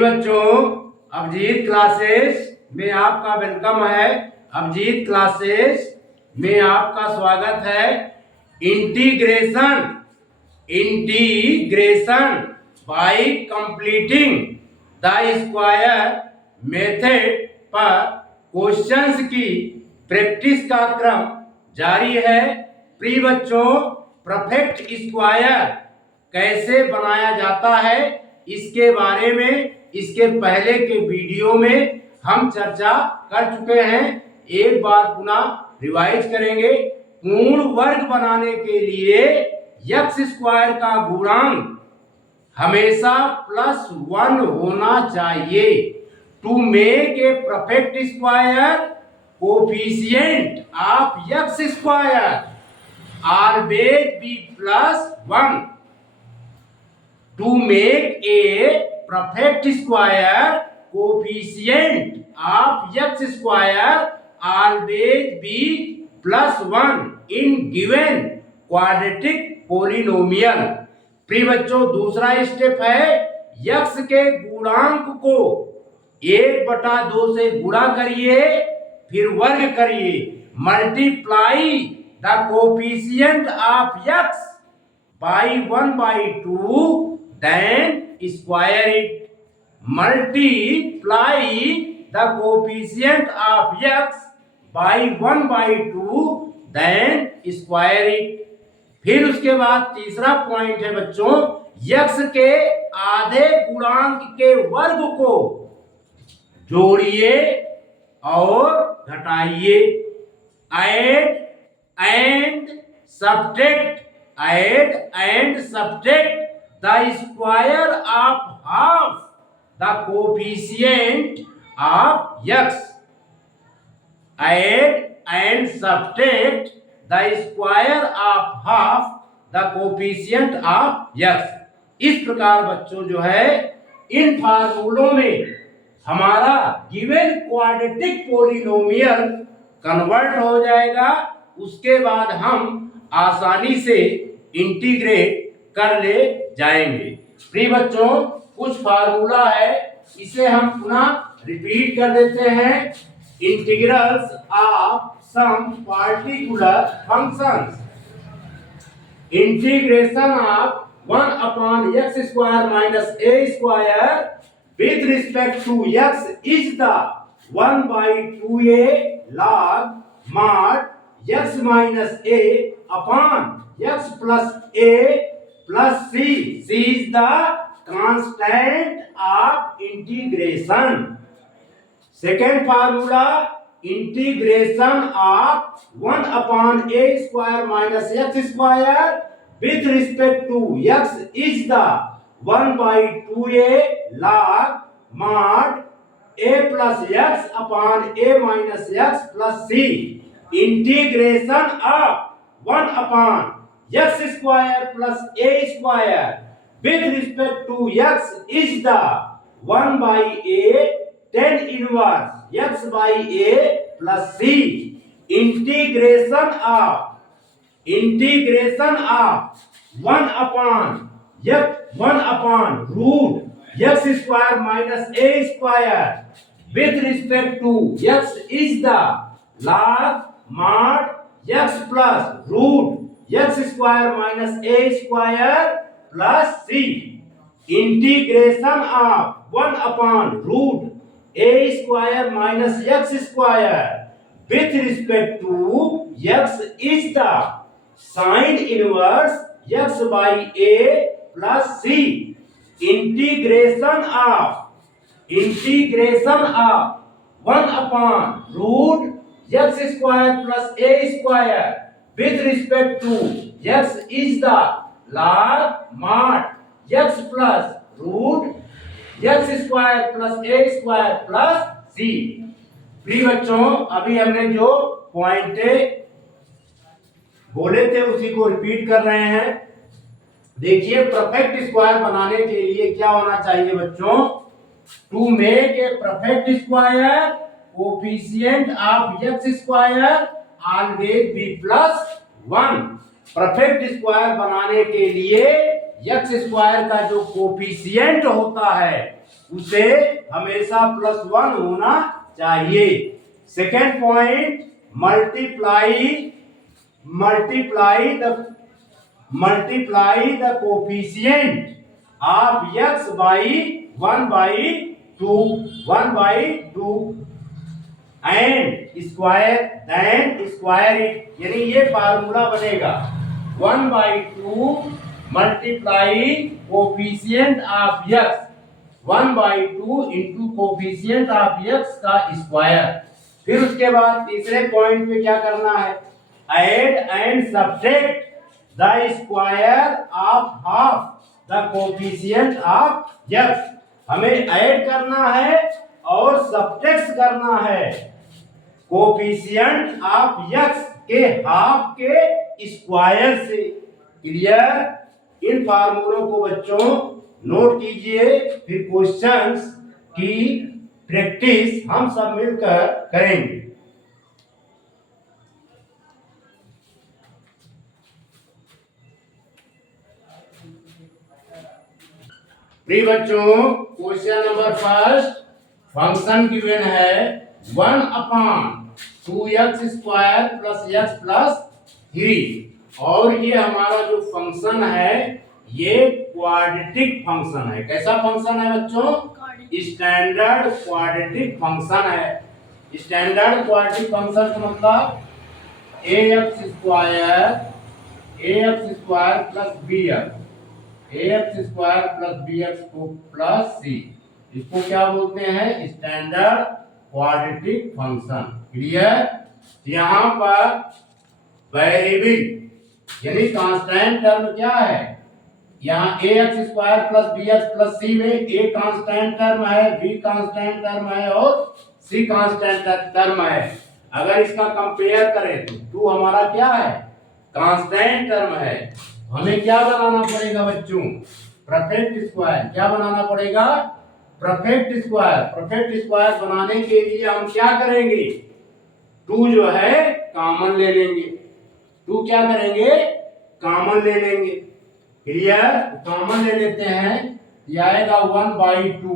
बच्चों, अभिजीत क्लासेस में आपका वेलकम है। अभिजीत क्लासेस में आपका स्वागत है। Integration by completing the square method पर क्वेश्चंस की प्रैक्टिस का क्रम जारी है। प्रिय बच्चों, परफेक्ट स्क्वायर कैसे बनाया जाता है इसके बारे में इसके पहले के वीडियो में हम चर्चा कर चुके हैं। एक बार पुनः रिवाइज करेंगे। पूर्ण वर्ग बनाने के लिए एक्स स्क्वायर का गुणांक हमेशा +1 होना चाहिए। To make a perfect square, coefficient of x square always be +1. To make a perfect square, coefficient of x square always be +1 in given quadratic polynomial. प्रिय बच्चों, दूसरा स्टेप है x के गुणांक को 1/2 से गुणा करिए, फिर वर्ग करिए। Multiply the coefficient of x by 1/2, then square it. Multiply the coefficient of x by 1/2, then square it. फिर उसके बाद तीसरा पॉइंट है बच्चों, x के आधे गुणांक के वर्ग को जोड़िए और घटाइए। add and subtract the square of half the coefficient of x. Add and subtract the square of half the coefficient of x. इस प्रकार बच्चों जो है इन फार्मूलों में हमारा गिवन क्वाड्रेटिक पॉलिनोमियल कन्वर्ट हो जाएगा। उसके बाद हम आसानी से इंटीग्रेट कर ले जाएंगे। प्रिय बच्चों, कुछ फार्मूला है, इसे हम पुनः रिपीट कर देते हैं। Integrals of some particular functions. Integration of 1/x² - a² with respect to x is the 1/2a log mod x minus a upon x plus a plus c. C is the constant of integration. Second formula, integration of 1/a² - x² with respect to x is the 1/2a log mod a plus x upon a minus x plus c. Integration of 1/x² plus a² with respect to x is the 1/a tan inverse x by a plus c. Integration of 1/√x² minus a² with respect to x is the log mod x plus root x² minus a² plus c. Integration of 1/√a² minus x² with respect to x is the sin inverse x by a plus c. Integration of 1/√x² plus a² with respect to x is the log mod x plus root x² plus a² plus c. प्रिय बच्चों, अभी हमने जो point बोले थे उसी को repeat कर रहे हैं। देखिए, परफेक्ट स्क्वायर बनाने के लिए क्या होना चाहिए बच्चों? To make a perfect square, coefficient of x² always be +1। Perfect square बनाने के लिए x² का जो कोफिशिएंट होता है उसे हमेशा +1 होना चाहिए। Second point, multiply the coefficient of x by 1/2 and square it, यानी ये फार्मूला बनेगा 1/2 multiply coefficient of x 1/2 into coefficient of x का स्क्वायर। फिर उसके बाद तीसरे पॉइंट पे क्या करना है, add and subtract the square of half the coefficient of x। हमें ऐड करना है और सब्ट्रैक्ट करना है कोफिशिएंट ऑफ x के हाफ के स्क्वायर से। क्लियर? इन फार्मूलों को बच्चों नोट कीजिए, फिर क्वेश्चंस की प्रैक्टिस हम सब मिलकर करेंगे। प्रिय बच्चों, question number first, function given है 1/2x² + x + 3 और ये हमारा जो फंक्शन है ये क्वाड्रेटिक फंक्शन है। कैसा फंक्शन है बच्चों? स्टैंडर्ड क्वाड्रेटिक फंक्शन है। स्टैंडर्ड क्वाड्रेटिक फंक्शन का मतलब ax² + bx को प्लस c, इसको क्या बोलते हैं? Standard quadratic function. क्लियर? यहाँ पर वेरिएबल यानी कांस्टेंट टर्म क्या है? यहाँ ax² + bx + c में a कांस्टेंट टर्म है, b कांस्टेंट टर्म है और c कांस्टेंट टर्म है। अगर इसका कंपेयर करें तो 2 हमारा क्या है? कांस्टेंट टर्म है। हमें क्या बनाना पड़ेगा बच्चों? Perfect square. क्या बनाना पड़ेगा? Perfect square. परफेक्ट स्क्वायर बनाने के लिए हम क्या करेंगे? 2 जो है कॉमन ले लेंगे। 2 क्या करेंगे? कॉमन ले लेंगे। क्लियर? कॉमन ले लेते हैं, ये आएगा 1/2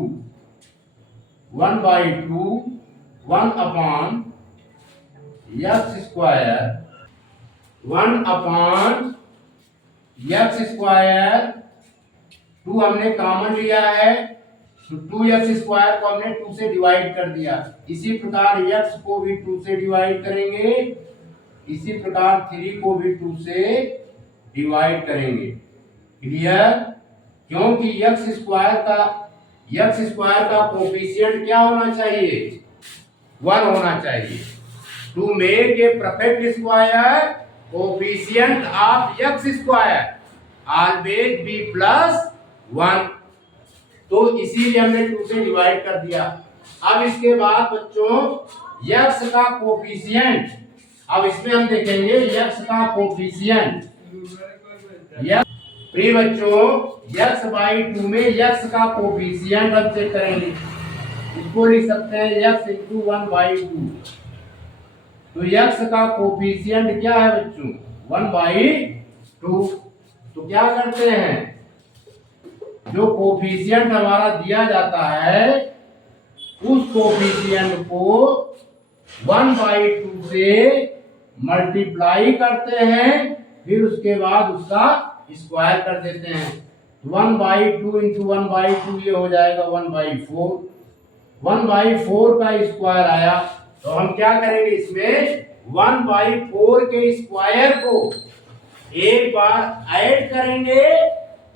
1/2 1/x²। 2 हमने कॉमन लिया है तो 2x² को हमने 2 से डिवाइड कर दिया। इसी प्रकार x को भी 2 से डिवाइड करेंगे, इसी प्रकार 3 को भी 2 से डिवाइड करेंगे। क्लियर? क्योंकि x² का कोफिशिएंट क्या होना चाहिए? 1 होना चाहिए। To make a perfect square coefficient of x² always be +1। तो इसीलिए हमने 2 से डिवाइड कर दिया। अब इसके बाद बच्चों x का कोफिशिएंट, अब इसमें हम देखेंगे x का कोफिशिएंट। प्रिय बच्चों, x/2 में x का कोफिशिएंट हम चेक करेंगे। इसको लिख सकते हैं x × 1/2। तो x का कोफिशिएंट क्या है बच्चों? 1/2। तो क्या करते हैं, जो कोफिशिएंट हमारा दिया जाता है उस कोफिशिएंट को 1/2 से मल्टीप्लाई करते हैं, फिर उसके बाद उसका स्क्वायर कर देते हैं। 1/2 × 1/2 ये हो जाएगा 1/4। 1/4 का स्क्वायर आया तो हम क्या करेंगे? इसमें 1/4 के स्क्वायर को एक बार ऐड करेंगे,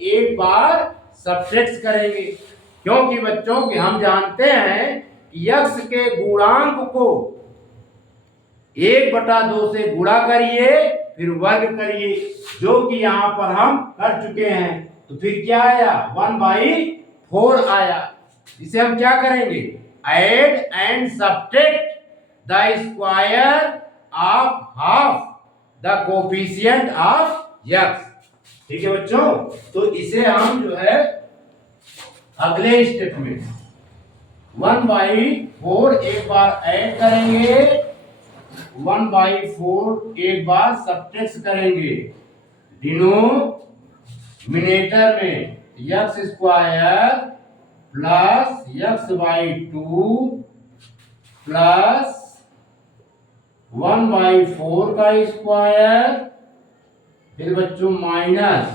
एक बार सब्ट्रैक्ट करेंगे। क्योंकि बच्चों कि हम जानते हैं कि x के गुणांक को 1/2 से गुणा करिए फिर वर्ग करिए, जो कि यहाँ पर हम कर चुके हैं। तो फिर क्या आया? 1/4 आया। इसे हम क्या करेंगे? Add and subtract the square of half the coefficient of x। ठीक है बच्चों? तो इसे हम जो है अगले स्टेप में 1/4 एक बार ऐड करेंगे, 1/4 एक बार सब्ट्रैक्ट करेंगे। डिनोमिनेटर में x² प्लस x/2 प्लस 1/4 का स्क्वायर, फिर बच्चों माइनस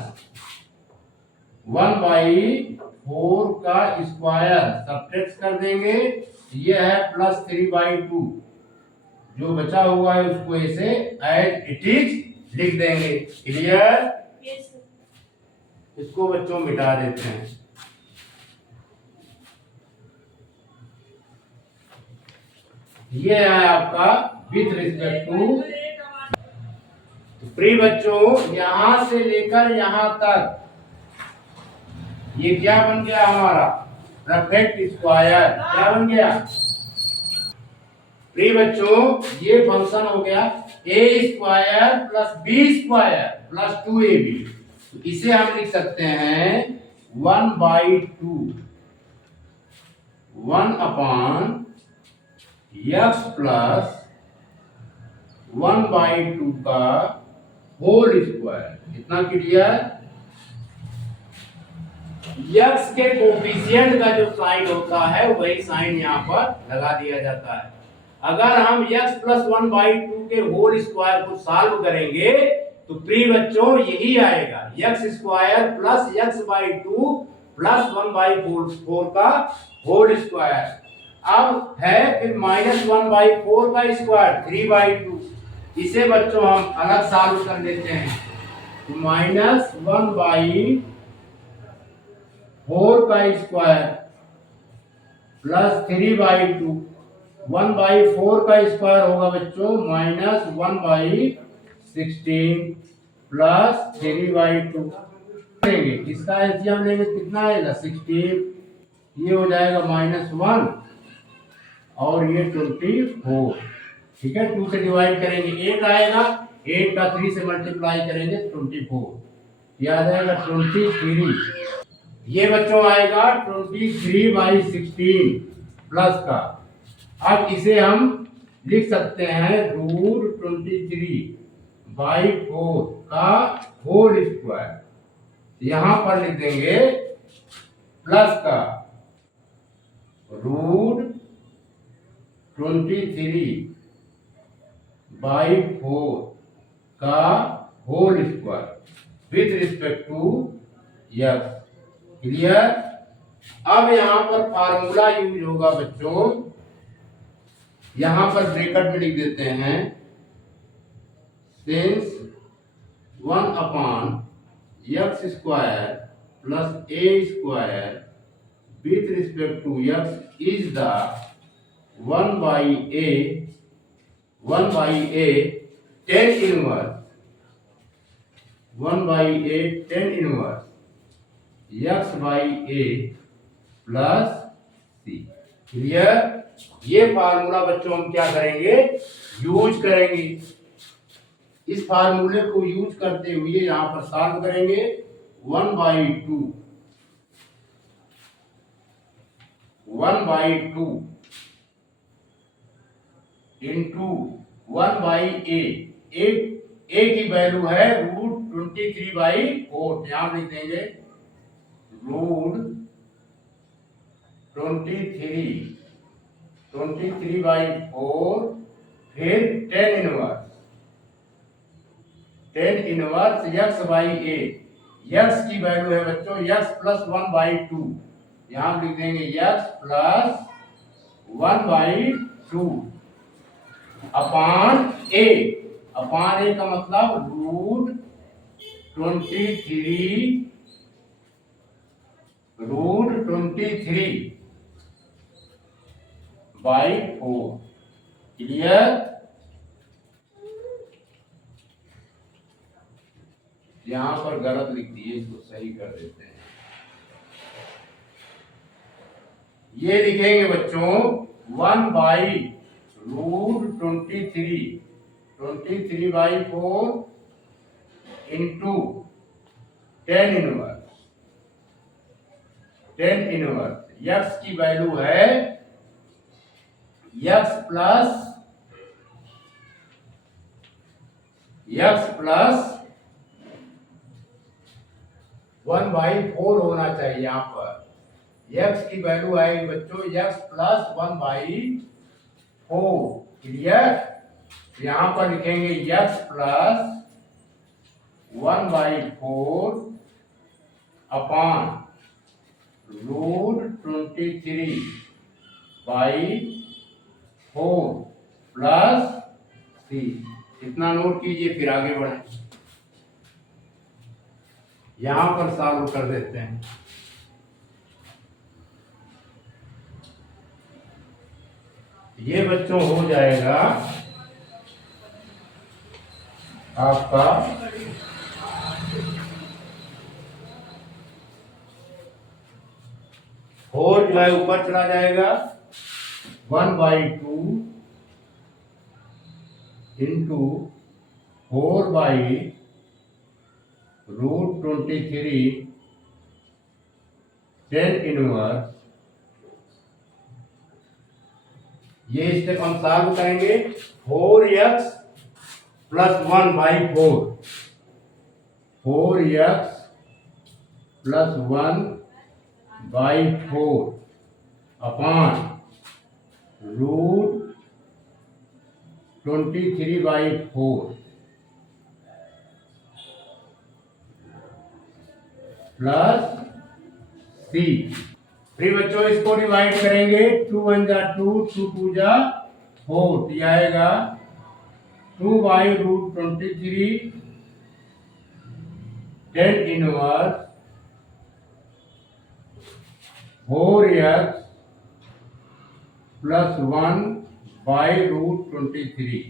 1/4 का स्क्वायर सब्ट्रैक्ट कर देंगे। ये है प्लस 3/2। जो बचा हुआ है उसको ऐसे एज इट इज लिख देंगे। क्लियर? इसको बच्चों मिटा देते हैं। ये है आपका विथ रिस्पेक्ट टू। प्रिय बच्चों, यहां से लेकर यहां तक ये क्या बन गया हमारा परफेक्ट स्क्वायर। क्या बन गया प्रिय बच्चों? ये फंक्शन हो गया A square plus B square plus 2ab। तो इसे हम लिख सकते हैं 1/2 1/x प्लस 1/2 का होल स्क्वायर। इतना क्लियर? x के कोफिशिएंट का जो साइन होता है वही साइन यहाँ पर लगा दिया जाता है। अगर हम x प्लस 1/2 के होल स्क्वायर को सॉल्व करेंगे तो प्रिय बच्चों यही आएगा x square plus x/2 plus 1/4 का होल स्क्वायर। अब है फिर माइनस 1/4 का स्क्वायर 3/2। इसे बच्चों हम अलग सॉल्व कर लेते हैं। तो माइनस 1/4 का स्क्वायर प्लस 3/2। 1/4 का स्क्वायर होगा बच्चों माइनस 1/16 प्लस 3/2। इसका एलसीएम लेंगे कितना आएगा 16। ये हो जाएगा -1 और ये 24। ठीक है, 2 से डिवाइड करेंगे 8 आएगा। 8 का 3 से मल्टीप्लाई करेंगे 24। ये आ जाएगा 23। ये बच्चों आएगा 23/16 प्लस का। अब इसे हम लिख सकते हैं √23/4 का होल स्क्वायर। यहां पर लिख देंगे प्लस का √23/4 का whole square with respect to x। Clear? अब यहां पर फार्मूला यूज होगा बच्चों। यहां पर ब्रैकेट में लिख देते हैं since 1/x square plus a square with respect to x is the 1/a tan inverse 1/a tan inverse x/a plus c। Clear? ये फार्मूला बच्चों हम क्या करेंगे यूज करेंगे। इस फार्मूले को यूज करते हुए यहां पर सॉल्व करेंगे। 1/2 इंटू 1/a। a की वैल्यू है √23/4। यहां लिख देंगे √23/4 फिर tan इनवर्स x/a। x की वैल्यू है बच्चों x प्लस 1/2। यहां लिख देंगे x plus 1/2 upon a। Upon a का मतलब √23/4। क्लियर? यहां पर गलत लिख दिए, इसको सही कर देते हैं। ये लिखेंगे बच्चों 1/√23/4 इंटू tan इनवर्स x की वैल्यू है x प्लस 1/4 होना चाहिए यहां पर। x की वैल्यू आएगी बच्चों x प्लस 1/4। क्लियर। यहां पर लिखेंगे x plus 1/4 upon √23/4 plus c। इतना नोट कीजिए, फिर आगे बढ़े। यहां पर सॉल्व कर देते हैं। ये बच्चों हो जाएगा आपका 4 जो है ऊपर चला जाएगा 1/2 इंटू 4/√23 10 इनवर्स। ये स्टेप हम सॉल्व करेंगे। 4x plus 1/4 4x plus 1/4 upon √23/4 plus c। फिर बच्चों इसको डिवाइड करेंगे। 2 1 जा 2, 2 2 जा 4, तो ये आएगा 2/√23 10 inverse 4x plus 1/√23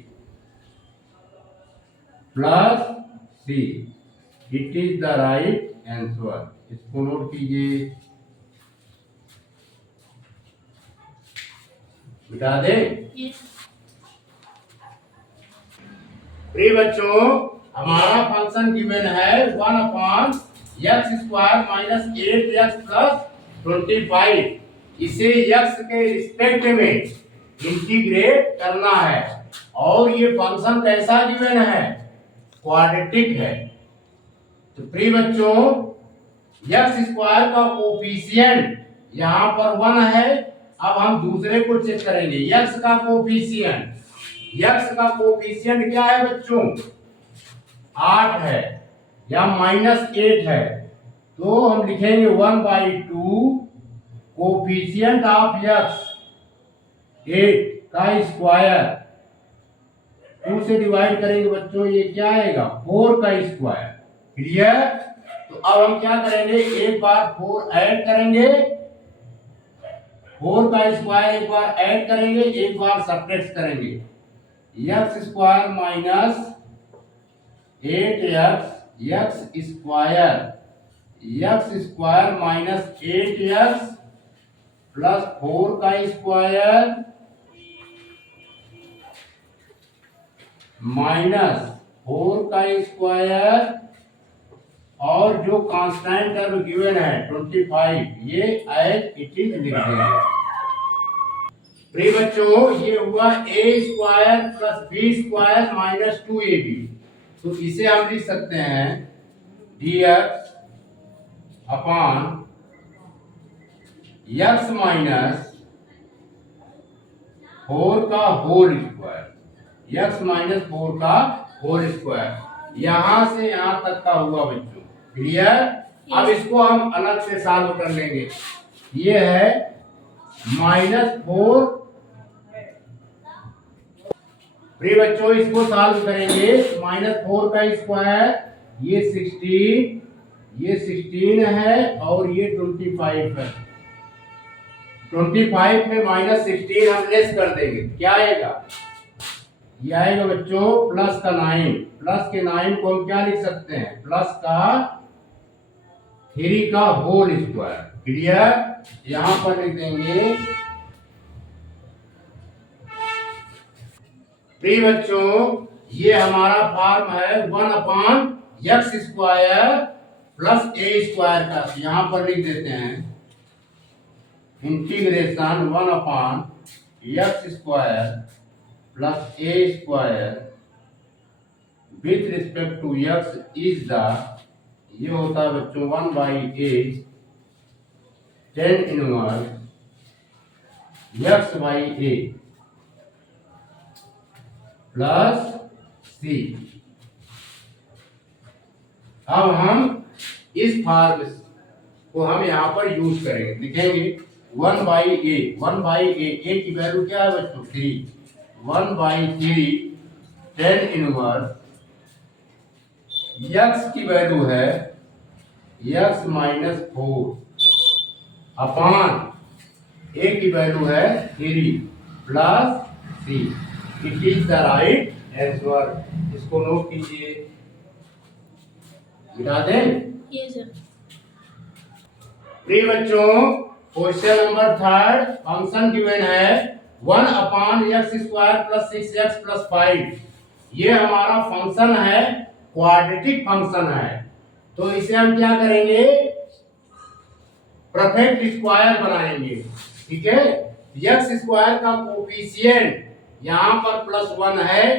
plus c। It is the right answer. इसको नोट कीजिए, मिटा दे। प्रिय बच्चों, हमारा फंक्शन गिवन है 1/x² माइनस 8x प्लस 25। इसे x के रिस्पेक्ट में इंटीग्रेट करना है। और ये फंक्शन कैसा गिवन है? क्वाड्रेटिक है। तो प्रिय बच्चों, x² का कोफिशिएंट यहां पर 1 है। अब हम दूसरे को चेक करेंगे। x का कोफिशिएंट क्या है बच्चों? 8 है या -8 है। तो हम लिखेंगे 1/2 कोफिशिएंट ऑफ x 8 का स्क्वायर। 2 से डिवाइड करेंगे बच्चों, ये क्या आएगा? 4 का स्क्वायर। क्लियर। तो अब हम क्या करेंगे? एक बार 4 ऐड करेंगे, 4 का स्क्वायर एक बार ऐड करेंगे, एक बार सब्ट्रैक्ट करेंगे। x² minus 8x x² minus 8x plus 4 का स्क्वायर माइनस 4 का स्क्वायर और जो कांस्टेंट टर्म गिवन है 25, ये एज इट इज लिख देंगे। प्रिय बच्चों, ये हुआ a² plus b² minus 2ab। तो इसे हम लिख सकते हैं dx अपॉन x माइनस 4 का होल स्क्वायर। x माइनस 4 का होल स्क्वायर यहां से यहां तक का हुआ बच्चों। क्लियर। अब इसको हम अलग से सॉल्व कर लेंगे। ये है -4। प्रिय बच्चों, इसको सॉल्व करेंगे। -4 का स्क्वायर, ये 16 है और ये 25 है। 25 में -16 हम लेस कर देंगे, क्या आएगा? ये आएगा बच्चों प्लस का 9। प्लस के 9 को हम क्या लिख सकते हैं? प्लस का 3 का होल स्क्वायर। क्लियर। यहां पर लिख देंगे। प्रिय बच्चों, ये हमारा फॉर्म है 1/x² प्लस a² का। यहां पर लिख देते हैं integration 1/x² plus a² with respect to x is the, ये होता है बच्चों 1/8 tan inverse x by A plus C. अब हम इस फॉर्म को हम यहाँ पर यूज करेंगे, लिखेंगे 1/a ए की वैल्यू क्या है बच्चों 3, 1/3 tan इनवर्स x की वैल्यू है x माइनस 4 अपान a की वैल्यू है 3 plus c। It is the right answer. इसको नोट कीजिए, मिटा दें। प्रिय बच्चों, क्वेश्चन नंबर 3 फंक्शन गिवन है 1/x² प्लस 6x प्लस 5। ये हमारा फंक्शन है, क्वाड्रेटिक फंक्शन है। तो इसे हम क्या करेंगे, परफेक्ट स्क्वायर बनाएंगे। ठीक है, एक्स स्क्वायर का कोफिशिएंट यहाँ पर +1 है,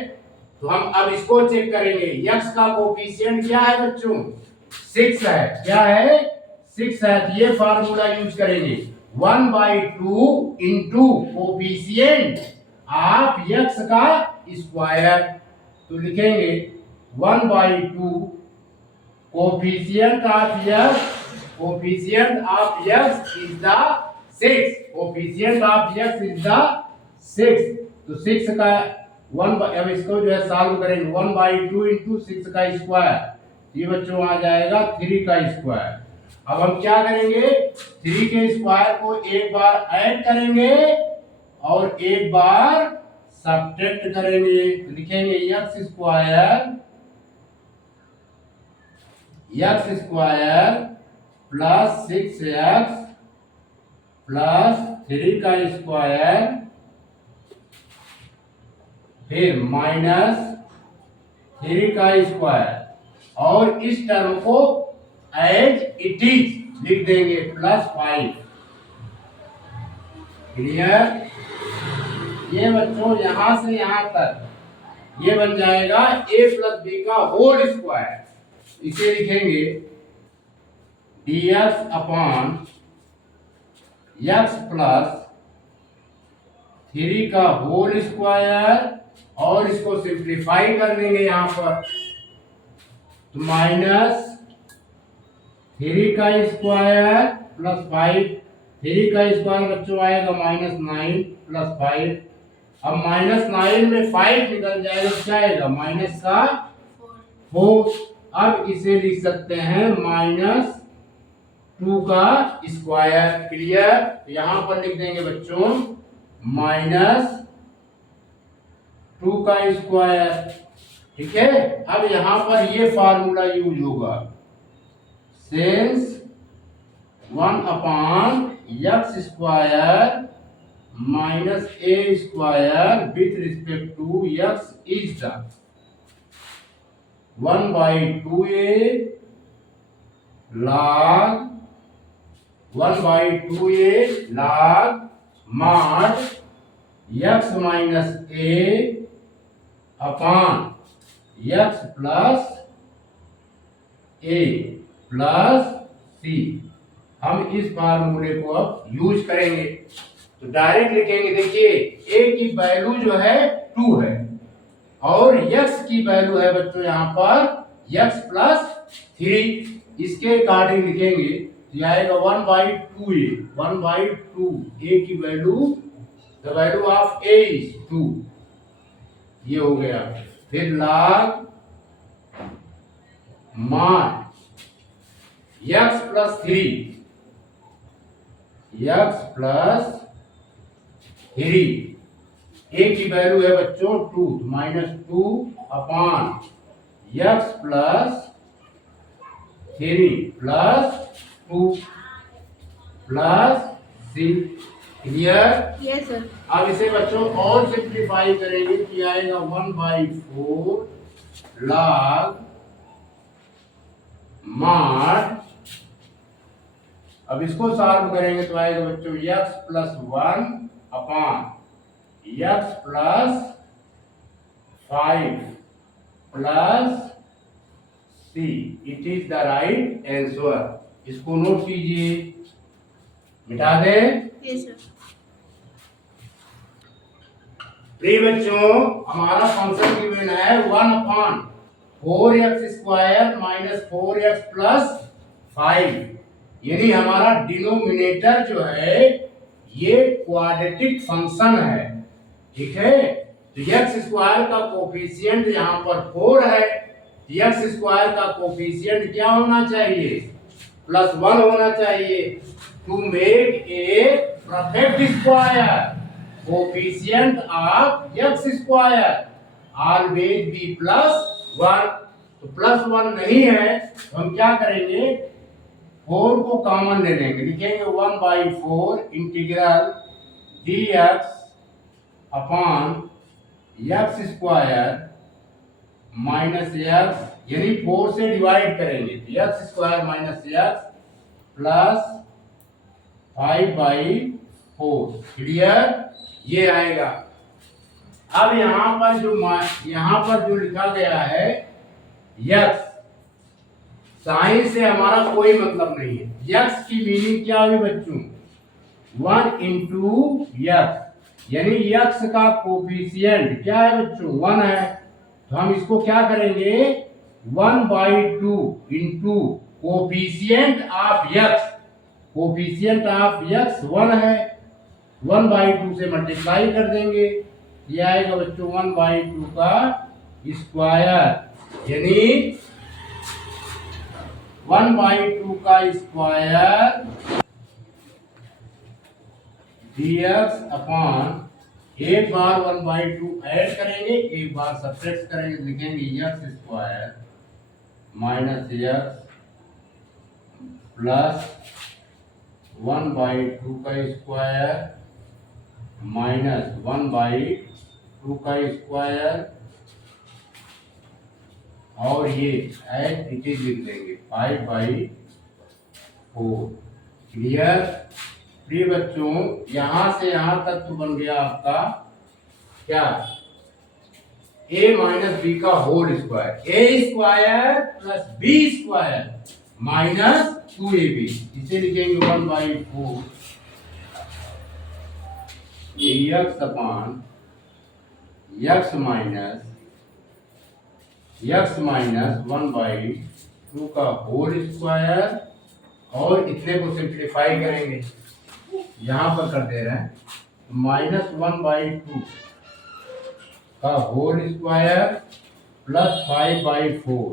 तो हम अब इसको चेक करेंगे। एक्स का कोफिशिएंट क्या है बच्चों 6 है। क्या है 6 है। तो ये फार्मूला यूज करेंगे 1/2 इंटू कोफिशिएंट ऑफ एक्स का स्क्वायर। तो लिखेंगे 1/2 coefficient of x, coefficient of x is the 6, coefficient of x is the 6। तो 6 का 1, अब इसको जो है सॉल्व करेंगे 1/2 इंटू 6 का स्क्वायर, ये बच्चों आ जाएगा 3 का स्क्वायर। अब हम क्या करेंगे, 3 के स्क्वायर को एक बार ऐड करेंगे और एक बार सब्ट्रैक्ट करेंगे। तो लिखेंगे x square plus 6x plus 3 का स्क्वायर, फिर माइनस 3 का स्क्वायर, और इस टर्म को एज इट इज लिख देंगे +5। क्लियर। ये बच्चों यहां से यहां तक ये बन जाएगा a प्लस बी का होल स्क्वायर। इसे लिखेंगे dx अपॉन x प्लस 3 का होल स्क्वायर, और इसको सिंप्लीफाई कर देंगे यहाँ पर, तो माइनस 3 का स्क्वायर प्लस 5, 3 का स्क्वायर बच्चों आएगा -9 प्लस 5। अब -9 में 5 निकल जाएगा, क्या आएगा माइनस का 4। अब इसे लिख सकते हैं -2 का स्क्वायर। क्लियर। यहाँ पर लिख देंगे बच्चों -2 का स्क्वायर। ठीक है। अब यहाँ पर ये फार्मूला यूज होगा, since 1/x square minus a square with respect to x is the 1/2a log 1/2a log mod x minus a upon x plus a plus c। हम इस फार्मूले को अब यूज करेंगे, तो डायरेक्ट लिखेंगे। देखिए a की वैल्यू जो है 2 है और x की वैल्यू है बच्चों यहाँ पर x प्लस 3। इसके अकॉर्डिंग लिखेंगे तो आएगा 1/2a, 1/2 a की value, the value of a is 2, ये हो गया। फिर log mod x plus 3, x plus 3, a की वैल्यू है बच्चों 2, -2 upon x plus 3 plus 2 plus c। Clear. Yes sir. अब इसे बच्चों और सिंप्लीफाई करेंगे कि आएगा 1/4 log mod, अब इसको सॉल्व करेंगे तो आएगा बच्चों x plus 1 upon x plus 5 plus c। It is the right answer. इसको नोट कीजिए, मिटा दें। Yes sir. प्रिय बच्चों, हमारा फंक्शन गिवन है 1/4x² माइनस 4x प्लस 5, यानी हमारा डिनोमिनेटर जो है ये क्वाड्रेटिक फंक्शन है, ठीक है। तो x² का कोफिशिएंट यहाँ पर 4 है, x² का कोफिशिएंट क्या होना चाहिए? +1 होना चाहिए। To make a perfect square, coefficient of x² always be +1। तो +1 नहीं है तो हम क्या करेंगे? 4 को कॉमन ले लेंगे, लिखेंगे 1/4 integral dx upon x² minus x, यानी 4 से डिवाइड करेंगे तो x² minus x plus 5/4। Clear? ये आएगा। अब यहाँ पर जो लिखा गया है x, साइन से हमारा कोई मतलब नहीं है। x की मीनिंग क्या हुई बच्चों? 1 इंटू x, यानी x का कोफिशिएंट क्या है बच्चों? 1 है। तो हम इसको क्या करेंगे? 1/2 into coefficient of x, coefficient of x 1 है, 1/2 से मल्टीप्लाई कर देंगे, ये आएगा बच्चों 1/2 का स्क्वायर, यानी 1/2 का स्क्वायर dx अपॉन एक बार 1/2 ऐड करेंगे, एक बार सब्ट्रैक्ट करेंगे, लिखेंगे x² माइनस x प्लस 1/2 का स्क्वायर माइनस 1/2 का स्क्वायर, और ये एज इट इज लिख देंगे 5/4। क्लियर? प्रिय बच्चों, यहां से यहां तक तो बन गया आपका क्या? a माइनस बी का whole square, a² plus b² minus 2ab, इसे लिखेंगे 1/4 dx अपॉन x माइनस 1/2 का होल स्क्वायर, और इतने को सिंप्लीफाई करेंगे, यहां पर कर दे रहे हैं -1/2 का होल स्क्वायर प्लस 5/4,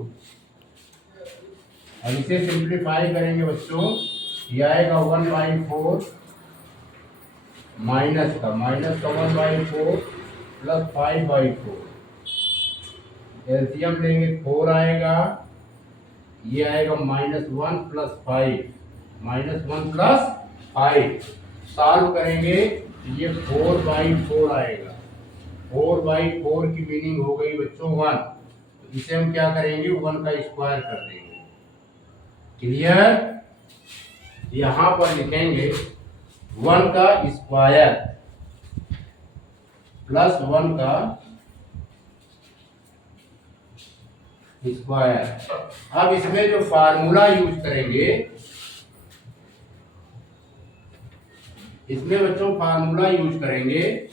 अब इसे सिंप्लीफाई करेंगे बच्चों, ये आएगा 1/4 माइनस का 1/4 प्लस 5/4, एलसीएम लेंगे 4 आएगा, ये आएगा -1 प्लस 5, -1 प्लस 5, सॉल्व करेंगे ये 4/4 आएगा। 4/4 की मीनिंग हो गई बच्चों 1, तो इसे हम क्या करेंगे? 1 का स्क्वायर कर देंगे। क्लियर? यहां पर लिखेंगे 1 का स्क्वायर प्लस 1 का स्क्वायर। अब इसमें जो फार्मूला यूज करेंगे, इसमें बच्चों फार्मूला यूज करेंगे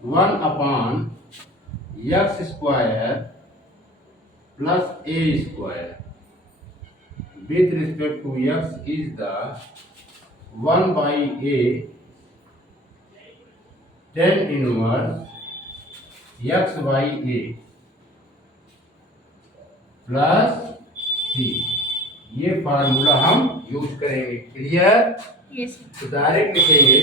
1/x² plus a² with respect to x is the 1/a tan inverse x/a plus c, ये फार्मूला हम यूज करेंगे। क्लियर? यस। तो डायरेक्ट लिखेंगे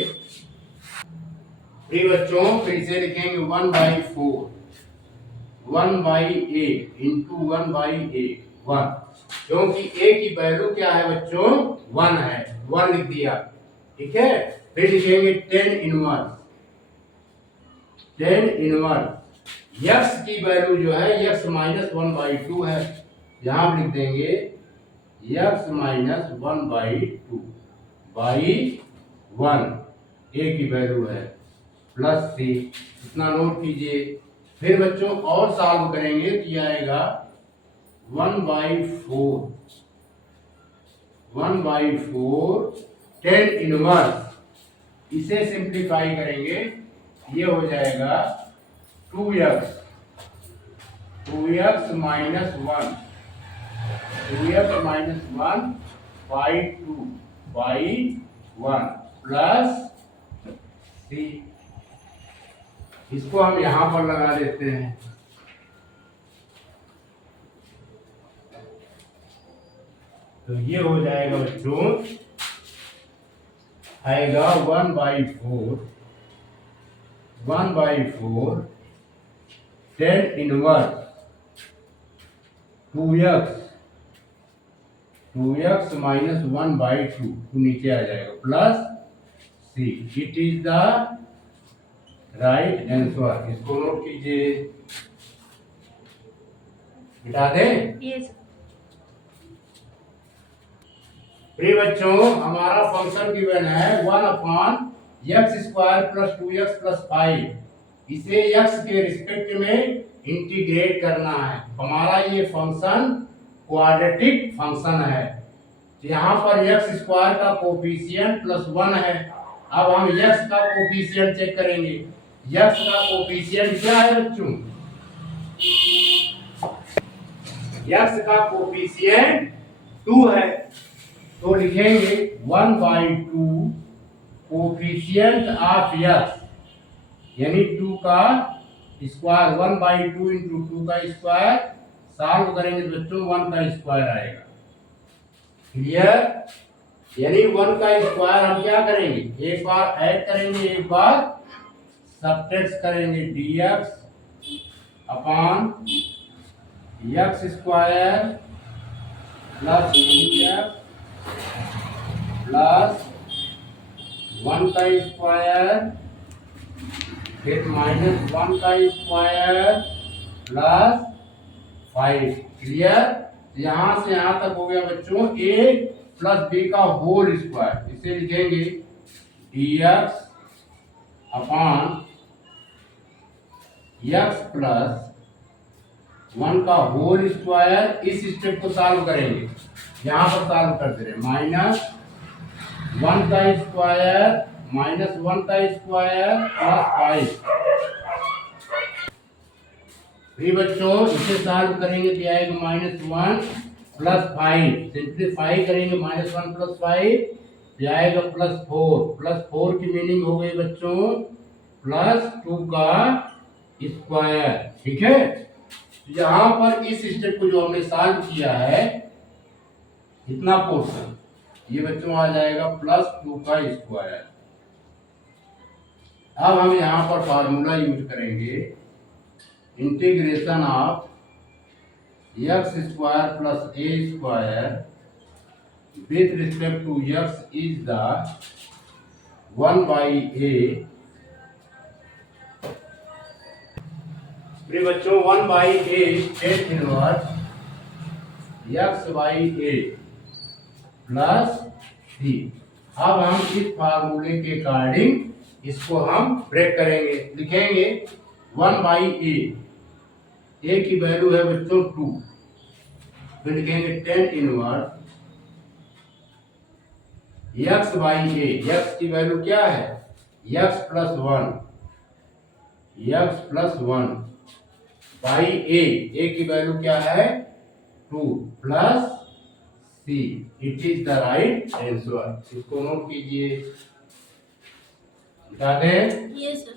ये बच्चों, फिर से लिखेंगे 1/4 1/a इंटू 1/a 1, क्योंकि a की वैल्यू क्या है बच्चों? 1 है, 1 लिख दिया, ठीक है। फिर लिखेंगे tan इनवर्स x की वैल्यू जो है x माइनस 1/2 है, यहां लिख देंगे x माइनस 1/2/1, a की वैल्यू है, प्लस c, इतना नोट कीजिए। फिर बच्चों और सॉल्व करेंगे तो ये आएगा 1/4 1/4 tan इनवर्स। इसे सिंप्लीफाई करेंगे, ये हो जाएगा 2x -1 2x-1/2/1 प्लस c। इसको हम यहां पर लगा देते हैं। तो ये हो जाएगा बच्चों, आएगा 1/4 tan इनवर्स 2x -1/2 तो नीचे आ जाएगा plus c। It is the right answer. इसको नोट कीजिए, मिटा दें। यस बच्चों, हमारा फंक्शन गिवन है 1/x² + 2x + 5। इसे x के रिस्पेक्ट में इंटीग्रेट करना है। हमारा ये फंक्शन क्वाड्रेटिक फंक्शन है। यहाँ पर x² का कोफिशिएंट +1 है। अब हम x का कोफिशिएंट चेक करेंगे। x का कोफिशिएंट क्या है बच्चों? x का कोफिशिएंट 2 है। तो लिखेंगे 1/2 कोफिशिएंट ऑफ x, यानी 2 का स्क्वायर। 1/2 × 2 का स्क्वायर सॉल्व करेंगे तो बच्चों 1 का स्क्वायर आएगा। क्लियर? यानी 1 का स्क्वायर हम क्या करेंगे, एक बार ऐड करेंगे, एक बार सबट्रैक्ट करेंगे। dx upon x² plus 2x plus 1 का स्क्वायर, फिर -1 का स्क्वायर प्लस 5। क्लियर? यहां से यहां तक हो गया बच्चों a + b का होल स्क्वायर। इसे लिखेंगे dx अपॉन x प्लस 1 का होल स्क्वायर। इस स्टेप को सॉल्व करेंगे, यहां पर सॉल्व करते रहे। -1 का स्क्वायर -1 का स्क्वायर प्लस 5। फिर बच्चों इसे सॉल्व करेंगे तो आएगा -1 प्लस 5। सिंप्लीफाई करेंगे, -1 प्लस 5 तो आएगा +4। +4 की मीनिंग हो गई बच्चों +2 का स्क्वायर। ठीक है? यहाँ पर इस स्टेप को जो हमने सॉल्व किया है, इतना पोर्शन, ये बच्चों आ जाएगा +2 का स्क्वायर। अब हम यहाँ पर फार्मूला यूज करेंगे, integration of x² + a² with respect to x is the 1/a। बच्चों 1/a tan inverse x/a plus c। अब हम इस फार्मूले के अकॉर्डिंग इसको हम ब्रेक करेंगे। लिखेंगे 1/a, a की वैल्यू है बच्चों 2। फिर लिखेंगे tan इनवर्स x/a। x की वैल्यू क्या है? x + 1 बाई a की वैल्यू क्या है? 2 plus c। It is the right answer. इसको नोट कीजिए, बता दें। Yes sir.